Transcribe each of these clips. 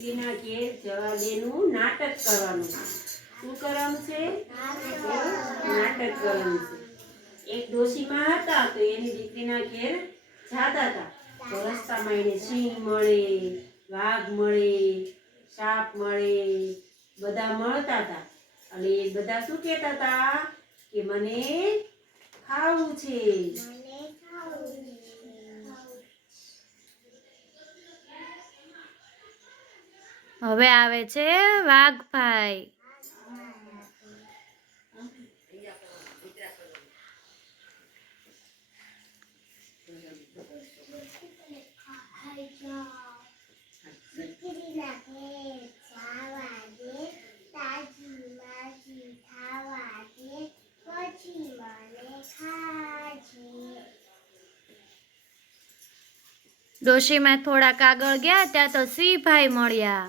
દીકરીના ઘેર જવા દેનું નાટક કરવાનું. શું કરવાનું છે? નાટક કરવાનું છે. એક ડોશીમાં હતા તો એની દીકરીના ઘેર જાતા હતા. તો રસ્તામાં એને સિંહ મળે, વાઘ મળે, સાપ મળે, બધા મળતા હતા. અને એ બધા શું કહેતા હતા? કે મને ખાવું છે. હવે આવે છે વાઘભાઈ. ડોશીમાં થોડાક આગળ ગયા ત્યાં તો સિંહભાઈ મળ્યા.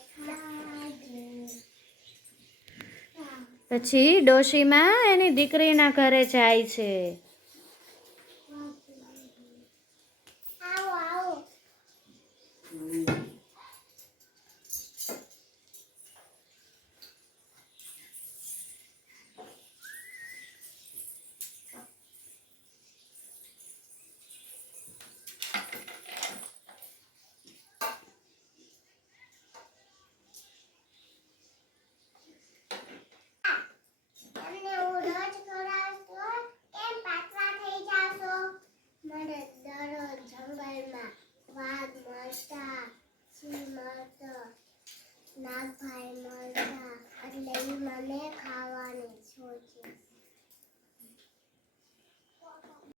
પછી ડોશીમાં એની દીકરીના ઘરે જાય છે. નાગભાઈ મળતા એટલે મને ખાવાની સોચી